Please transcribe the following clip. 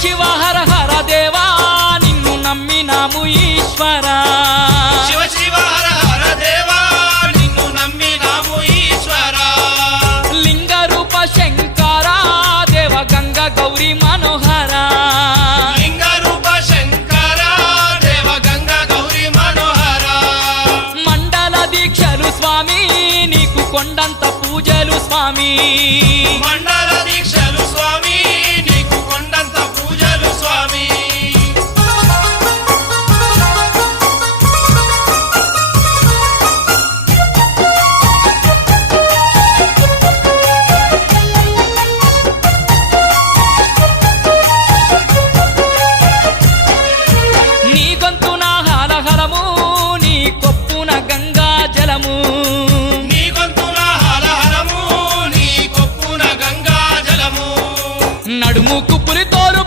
శివ హర హర దేవా నిన్ను నమ్మినాము ఈశ్వరా శివ శివ హర హర దేవా నిన్ను నమ్మినాము ఈశ్వరా లింగ రూప శంకర దేవ గంగ గౌరీ మనోహర లింగ రూప శంకర దేవ గంగ గౌరీ మనోహర మండల దీక్షలు స్వామి నీకు కొండంత పూజలు స్వామి